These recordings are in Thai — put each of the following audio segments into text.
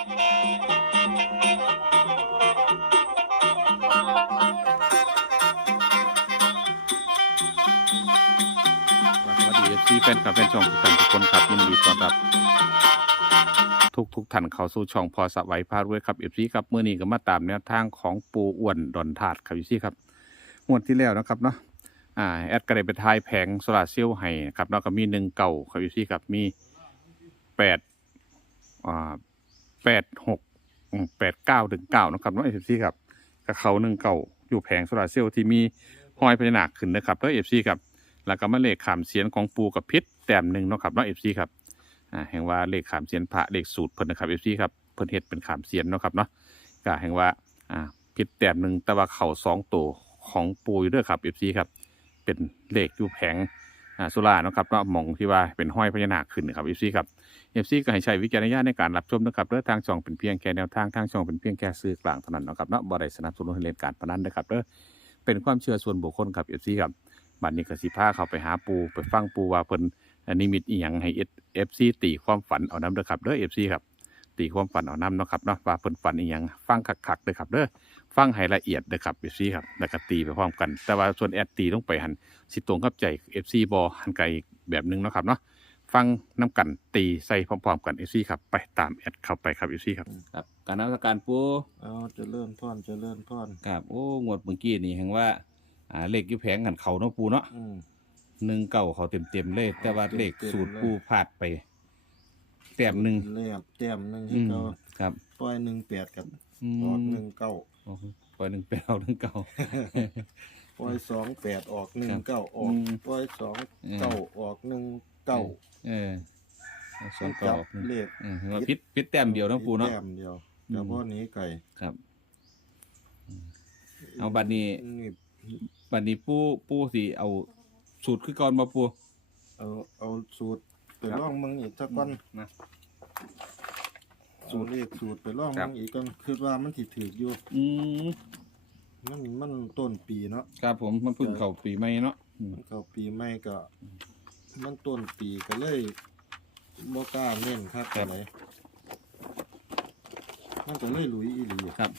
สวัสดีเอฟซีแฟนคลับแฟนช่องทุกท่านทุกคนครับยินดีต้อนรับ ทุกทุกท่านเข้าสู่ช่องพอสวัยพารวยครับเอฟซีครับเมื่อนี้ก็มาตามแนวทางของปูอ้วนดอนถาดครับเอฟซีครับงวดที่แล้วนะครับเนาะอ่าแอดก็ไดไปทายแผงโซลาเซลล์ให้ครับแล้วก็มีหนึ่งเก่าครับเอฟซีครับมีแปดอ่า แปดหกแปดเก้าถึงเก้านะครับเนาะเอฟซีครับกับเขาหนึ่งเก่าอยู่แผงโซลาร์เซลล์ที่มีห้อยพญานาคขึ้นนะครับแล้วเอฟซีครับแล้วก็มาเลขขามเสียนของปูกับพิษแต้มหนึ่งนะครับเนาะเอฟซีครับอ่าแห่งว่าเลขขามเสียนพระเลขสูตรเพิ่นนะครับเอฟซีครับเพิ่นเฮ็ดเป็นขามเสียนนะครับเนาะก็แห่งว่าอ่าพิษแต้มหนึ่งแต่ว่าเข่าสองตัวของปูอยู่เด้วยครับเอฟซีครับเป็นเลขอยู่แผงอ่าสุราเนาะครับเนาะมองที่ว่าเป็นห้อยพญานาคขึ้นนะครับเอฟซีครับ เอฟซีก็ให้ใช้วิจารณญาณในการรับชมนะครับเด้องทางช่องเป็นเพียงแค่แนวทางทางช่องเป็นเพียงแค่สื่อกลางเท่านั้นนะครับเนาะบ่ได้สนับสนุนให้เล่นการพนันนะครับเด้อเป็นความเชื่อส่วนบุคคลครับเอฟซีครับบัดนี้ก็สิพาเขาไปหาปูไปฟังปูว่าเพิ่นนิมิตอีหยังให้เอฟซีตีความฝันเอาน้ำเด้อครับเด้อเอฟซีครับตีความฝันเอาน้ำเนาะครับเนาะว่าเพิ่นฝันอีหยังฟังคักๆเด้อครับเด้อฟังให้ละเอียดเด้อครับเอฟซีครับแล้วก็ตีไปพร้อมกัน แต่ว่าส่วนแอดตีต้องไปหันสิตรงกับใจเอฟซีบอหันไกลแบบนึงเนาะครับเนาะ ฟังน้ำกันตีใส่พร้อมๆกันเอฟซีครับ ไปตามแอดเข้าไปครับเอฟซีครับ ครับการนมัสการปูเอาเจะเลื่อนพรเจะเลื่อนพรครับโอ้งวดเมื่อกี้นี่แห่งว่าอ่าเลขอยู่แผงกันเขาเนาะปูเนาะอืม หนึ่งเก่าเขาเต็มเต็มๆเลย แต่ว่าเลขเต็มๆสูตรเลยผู้พลาดไปแต้มหนึ่งเลียบแต้มหนึ่งอืที่มเขาครับปล่อยหนึ่งแปดกับอืมออกหนึ่งเก้าโอ้โหปล่อยหนึ่งแปดเอาหนึ่งเก่า ปล่อยสองแปดออกหนึ่งครับเก้าออกอืมปล่อยสองเออเก้าออกหนึ่ง เก้าเออเอาสอมังนเก่าจับออกหนึ่งเลขเออว่าพิษพิษแต้มเดียวเนาะปูเนาะแต้มเดียวอืมเฉพาะนี้ไก่ครับ เอาบัดนี้นี่บัดนี้ปูปูสิเอาสูตรคือก่อนมาปูเอาเอาสูตรไปครับล่องมึงอีกสักก้อนนะสูตรเลขสูตรไปล่องครัมึบงอีกก้อนคือว่ามันถิถืออยู่อืมมันมันต้นปีเนาะครับผมมันเพิ่งเข้าปีใหม่เนาะอืมเขาปีใหม่ก็ มันต้นปีก็เลยบ่กล้าเน้นครับอะไรมันก็เลยหลุยอีหลีครับ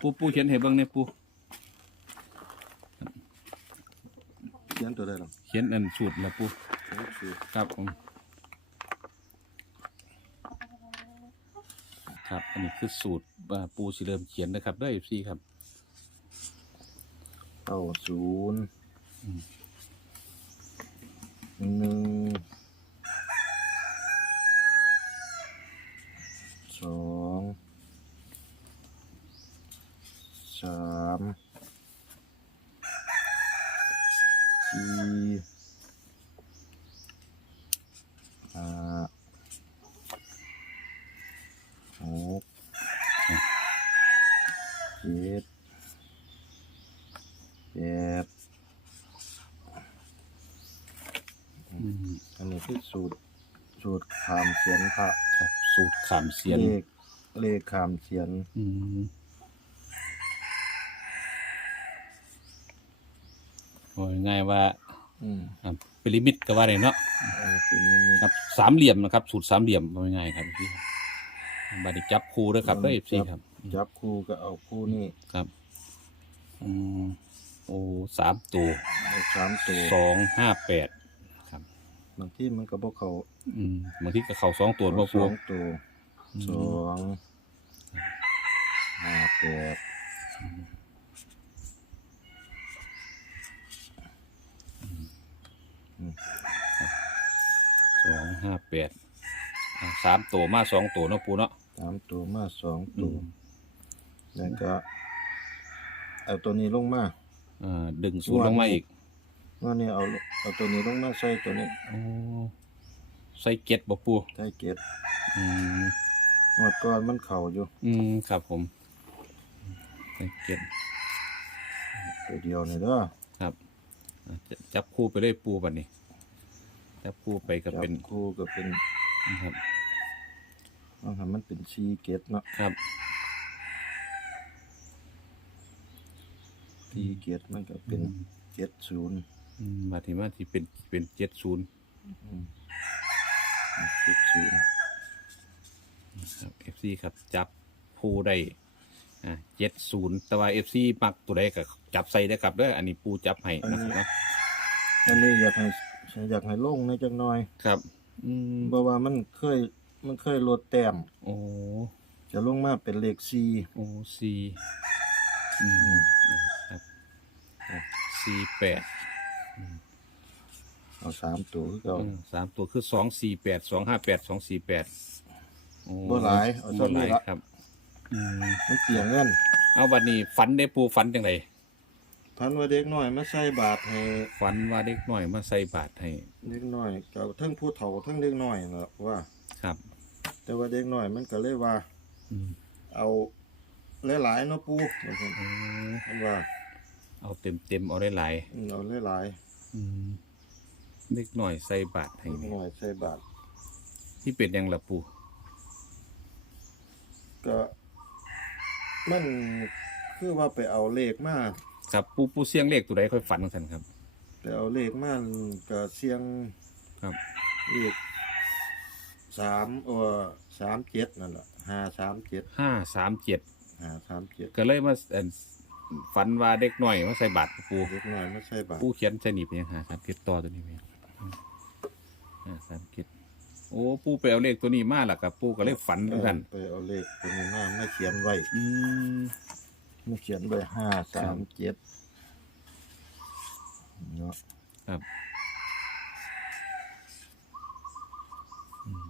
ปูปูเขียนให้เบิ่งเนี่ยปูเขียนตัวได้หรอเขียนอันสูตรแล้วปูเขียนสูตรครับผมครับ อันนี้คือสูตรอ่าปูสีเริ่มเขียนนะครับด้วยซีครับเก้าศูนย์อืม หนึ่งสองสามสี่ห้าหกเจ็ดแปด อืม อันนี้คือสูตร สูตรขาม เสียนพระครับสูตรขามเสียนเลขเลขขามเสียนอืมโอ้ยง่ายว่าอืมอ่าเป็นลิมิตก็ว่าได้เนาะเออเป็นนิมิตครับสามเหลี่ยมนะครับ สูตรสามเหลี่ยมว่าง่ายครับพี่บัดนี้จับคู่ด้วยครับด้วยซีครับ จับคู่ก็เอาคู่นี่ครับ อืมโอ้สามตัวเอาสามตัวสองห้าแปดครับ บางที่มันก็บอกเขาอืมบางทีก็เข่าสองตัวบ่สปู องตัวสองห้าแปดสองห้าแปดอ่าสามตัวมาสองตัวเนาะปูเนาะสามตัวมาสองอืตัวมแล้วก็เอาตัวนี้ลงมา อ่าดึงสูตรลงมาอีก ว่านี่เอาเอาตัวนี้ลงมาใส่ตัวนี้โอ้ใส่เก็ดบ่ปูใส่เกตอืมหมดก่อนมันเข่าอยู่อืมครับผม ใส่เก็ดตัวเดียวนี่เด้อครับอ่าจะจับคู่ไปเลยปูบัดนี้ จับคู่ไปก็จับเป็นคู่ก็เป็นนะครับ ต้องทำมันเป็นชีเกตเนาะครับชีเกตมันก็เป็นเจ็ดศูนย์ อืมมาที่มาที่เป็นเป็นเจ็ดศูนย์เจ็ดศูนย์ครับเอฟซีครับจับผู้ได้อ่าเจ็ดศูนย์แต่ว่าเอฟซีมักตัวใดก็จับใส่ได้ครับเด้ออันนี้ปูจับให้นะครับเนาะอันนี้อยากให้อยากให้ลงในจักหน่อยครับ อืมเพราะว่ามันเคยมันเคยลดแต้มโอ้จะลงมาเป็นเลขสี่โอ้สี่อืมนะครับสี่แปด เอาสามตัวคือเก่าอืมสามตัวคือสองสี่แปดสองห้าแปดสองสี่แปดบ่หลายเอาบ่ซ้ำหนี่ลายละครับอืมมันเกี่ยงเงินเอาวันนี้ฝันได้ปูฝันจังไรพันว่าเด็กน้อยมาใส่บาทให้ฝันว่าเด็กหน่อยมาใส่บาตรให้เด็กน้อยก็เทั้งผู้เฒ่าเทั้งเด็กน้อยนั่นล่ะว่า ครับ แต่ว่าเด็กน้อยมันก็เลยว่า อืมเอาหลายๆเนาะปู่ว่าซั่นอืมมันว่าเอาเต็มเต็มๆเอาได้หลายอืมเอาหลายอืม เด็กหน่อยใส่บาตรให้ๆเด็กนี่น้อยใส่บาทที่เป็นหยังละปูก็มันคือว่าไปเอาเลขมาครับปูปูเสียงเลขตัวใดค่อยฝันกันครับไปเอาเลขมาก็เสียงครับเลขสามเออสามเจ็ดนั่นแหละห้าสามเจ็ดห้าสามเจ็ดห้าสามเจ็ดก็เลยมาเอิ่นฝันว่าเด็กหน่อยมาใส่บาตรปูเล็กน้อยไม่ใช่บาทปูเขียนใส่หนีบยังหาสามเจ็ดต่อตัวนี้ไหม ห้าสามเจ็ดโอ้ปูไปเอาเลขตัวนี้มาล่ะครับ ปูก็เลยฝันเหมือนกัน ไปเอาเลขตัวนี้มาไม่เขียนไว้อืมไม่เขียนไว้ห้าสามเจ็ดเนาะครับอืม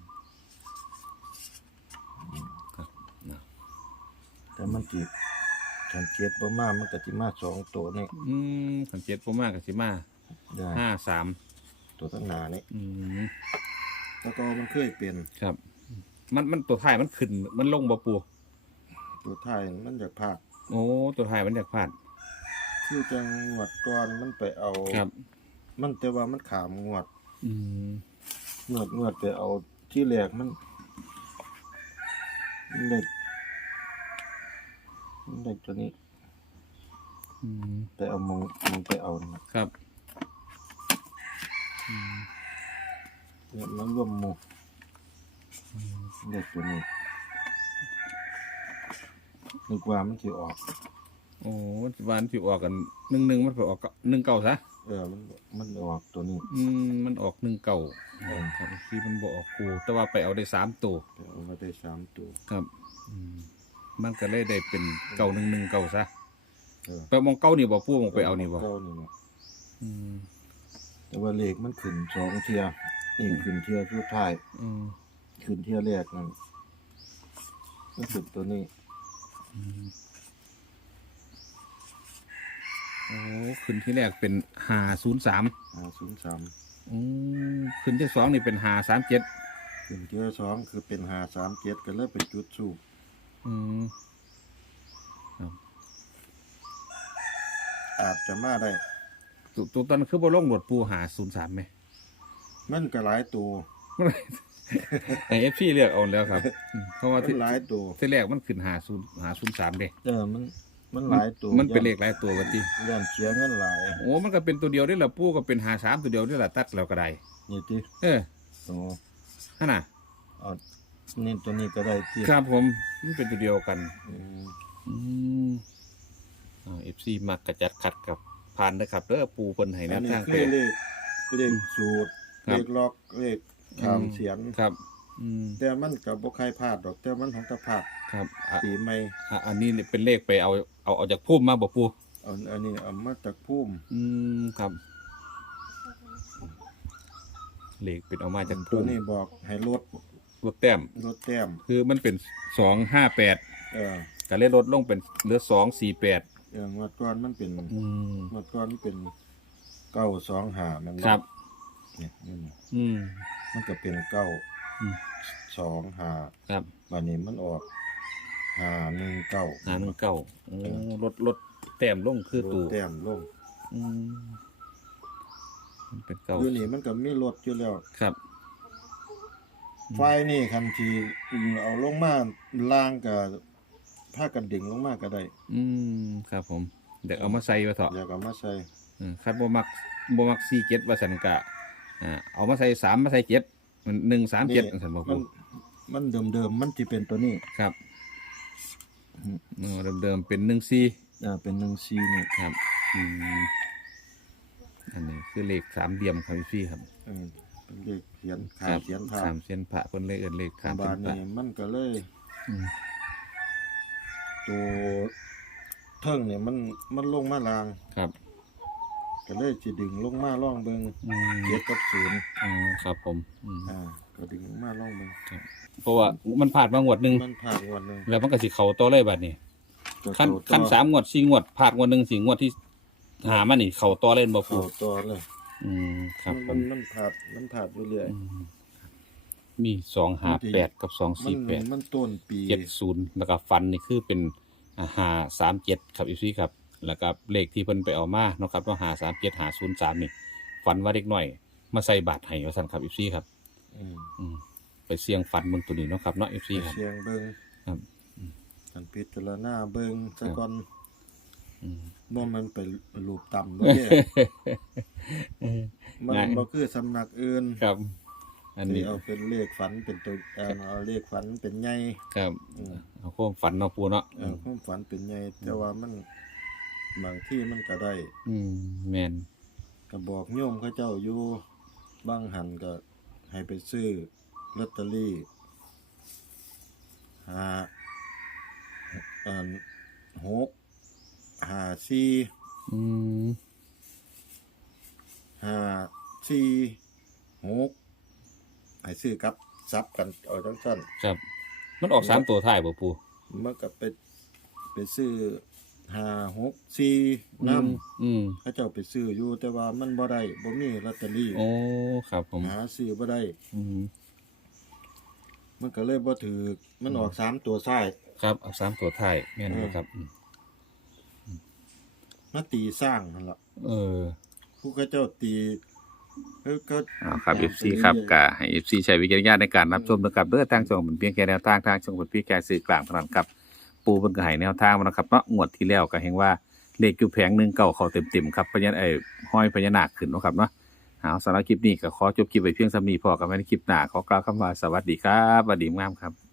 ครับนะแต่มันจีฉันเจ็ดประมาณมันก็จิมาสองตัวนี่อืมสังเกตปูมากกับสิมาได้ห้าสาม ตัวตั้งหนานี่อืมแล้วก็มันเคยเป็นครับ มันมันตัวท้ายมันขึ้น มันลงบ่ปูตัวไทายมันอยากพลาดโอ้ตัวท้ายมันอยากพลาดคือจังหวัดก่อนมันไปเอา ครับ มันแต่ว่ามันขามงวดอืมงวดงวดไปเอาที่แรกมันมันเด็กมันเด็กตัวนี้อืมไปเอามองมองไปเอานะครับอืม เนี่ยมันรวมหมู่เด็กตัวนี้นึกว่ามันสิออก โอ้วันที่ออกกันหนึ่งหนึ่งมันไปออกหนึ่งเก่าซะเออมันมันออกตัวนี้อืมมันออกหนึ่งเก่าครับที่มันบออกคูแต่ว่าไปเอาได้สามตัวไปเอามาได้สามตัวครับอืมมันก็เลยได้เป็นเก่าหนึ่งหนึ่งเก่าซะเออไปมองเก้านี่บ่ปูมองไปเอานี่บ่เก้านี่นะอืม แต่ว่าเลขมันขึ้นสองเทียนี่ขึ้นเทียสุดท้ายอืมขึ้นเทียแรกนั่นมันขึ้นตัวนี้อืมโอ้ขึ้นที่แรกเป็นหาศูนย์สามห้าศูนย์สามอืมขึ้นที่สองนี่เป็นหาสามเจ็ดขึ้นเทียสองคือเป็นห้าสามเจ็ดก็เลยเป็นจุดสูบอืมอาจจะมาได้ ตัวตัวตอนนั้นคือบ่ลงหลวดปูหาศูนย์สามไหมมันก็หลายตัวไอเอฟซีเลือกเอาแล้วครับอืมเพราะว่ามัที่นหลายตัวที่แรกมันขึ้นหาศูนย์หาศูนย์สามเด้เออมันมันหลายตัวมันเป็นเลขหลายตัวกันทีย่านเสียเงินหลายโอ้มันก็เป็นตัวเดียวได้ละปูก็เป็นหาสามตัวเดียวได้ละตัดแล้วก็ได้นี่ที่เออโอ้ฮะน่ะ เอานี่ตัวนี้ก็ได้ที่ครับผมมันเป็นตัวเดียวกัน อืม อืมเอฟซีมักกระจัดขัดกับ ผ่านนะครับเด้อปูเพิ่นให้แนอัวนนี้ทางคืไป อเลขเลขสูตร ครัเลบ ขล็อกเลขขามเสียนครับอืมแต่มันกับบ่ใครพลาดดอก แต่มันของตะพลาดครับอะปีใหม่อะอันนี้นี่เป็นเลขไปเอาเอาเอาจากพุ่มมาบ่ปูเอาอันนี้เอามาจากพุ่มอืมครับเลขเป็นเอามาจากตัพุ่วมนี้บอกให้ลดลดแต้ม ลดแต้มคือมันเป็นสองห้าแปดเออก็เลยลดลงเป็นเหลือสองสี่แปด เอองวดก่อนมันเป็นอืมงวดก่อนมันเป็นเก้าสองหามันครับ เนี่ยนี่นะอืม มันก็เป็นเก้าอืม สองหาครับวันนี้มันออกหาหนึ่งเก้าหาหนึ่งเก้าโอ้ลดลดแต้มลงคือลตูดแต้มลงอืมมันเป็นเก้าอยู่นี่มันก็มีลดอยู่แล้ว ครับไฟนี่คันทีเอาลงมาล่างกับ ผ้ากันดิ่งลงมาก็ได้อืมครับผมเดี๋ยวเอามาใส่ไว้เถอะอยากเอามาใส่อืมคัดบ่มักบ่มักสี่เจ็ดว่าสันกะอ่าเอามาใส่สามมาใส่เจ็ดมันหนึ่งสามเจ็ดสันบอกมัผมนมันเดิมๆมันสิเป็นตัวนี้ครับอืมเออเดิมๆเป็นหนึ่งสี่อ่าเป็นหนึ่งซีนี่ครับอืมอันนี้คือเลขสามเหลี่ยมครับพี่ครับเออเป็นเลขเขียนคขารับเขียนทาสามเส้นพระคนเลยเอินเลขข้ามบาเป็นนพระนี้มันก็เลยอืม ตัวเทิงเนี่ยมันมันลงมาลาง ครับ ก็เลยสิดึงลงมาล่องเบิงอืมเจ็ดกับศูนย์อ๋อครับผมอืมอ่า ก็ดึงลงมาล่องเบิงเพราะว่ามันผ่านมางวดหนึ่งมันผ่านวันหนึ่งแล้วมันก็สิเขาต่อเลยบัดนี้ก็ขั้นเข้ต่อขั้นสามงวดสี่งวดผ่านงวดหนึ่งสี่งวดที่หามันนี่เขาต่อเล่นบ่ปูเข้าตัวเลยอืมครับผมันมมันผ่านมันผ่านไปเรื่อยอืม มีสองหาแปดกับสองมัสี่แปดมันต้นปีเจ็ดศูนย์แล้วก็ฟันนี่คือเป็นหาสามเจ็ดครับอีซี่ครับแล้วก็เลขที่เพิ่นไปเอามาเนาะครับว่าหาสามเจ็ดหาศูนย์สามนี่ฟันว่าเด็กหน่อย มาใส่บาทให้ว่าสั่นครับอีซี่ครับอืมอืมไปเสี่ยงฟันเบิ่งตัวนี้เนาะครับเนาะอีซี่ครับเสียงเบิงครับกันพิจารณาเบิงซะก่อนอืมบ่มันไปรูปต่ำบ่เนี่ยมันง่ายบ่คือสำนักอื่นครับ อันที่นี้เอาเป็นเลขฝันเป็นตัวเอาเอาเลขฝันเป็นใหญ่ครับอืมเอาความฝันเนาะปูเนาะเออความฝันเป็นใหญ่แต่ว่ามันบางที่มันก็ได้ อืมแมนก็บอกโยมเขาเจ้าอยู่บางหันก็ให้ไปซื้อลอตเตอรี่หาอันหกหาสี่อืมห้าสี่หก ให้ซื้อกับซับกันเอาทั้งสั้นครับ มันออกสามตัวท้ายบ่ปูๆมันก็ไปไปซื้อห้าหกสี่น้อืมำเขาเจ้าไปซื้ออยู่แต่ว่ามันบ่ได้บ่มีลอตเตอรี่โอ้ครับผม หาซื้อบ่ได้ อืมมันก็เลยบ่ถือมันออกสามตัวซ้ายครับเอาสามตัวท้ายแม่นบ่ครับอืมมาตีสร้างนั่นล่ะเออ ผู้เขาเจ้าตี เอ้ยก็เอาครับ FC ครับก็ให้ FC ใช้วิจารณญาณในการรับชมนะครับเด้อทางช่องเป็นเพียงแค่แนวทางทางช่องเป็นเพียงแค่สื่อกลางเท่านั้นครับ ปูเพิ่นก็ให้แนวทางมานะครับเนาะงวดที่แล้วก็เห็นว่าเลขอยู่แผงหนึงเก่าเขาเต็มๆครับพญาไอ้ห้อยพญานาคขึ้นเนาะครับเนาะเอาสำหรับคลิปนี้ก็ขอจบคลิปไว้เพียงสำนี้พอกันไว้ในคลิปหน้าขอกล่าวคำว่าสวัสดีครับสวัสดีงามครับ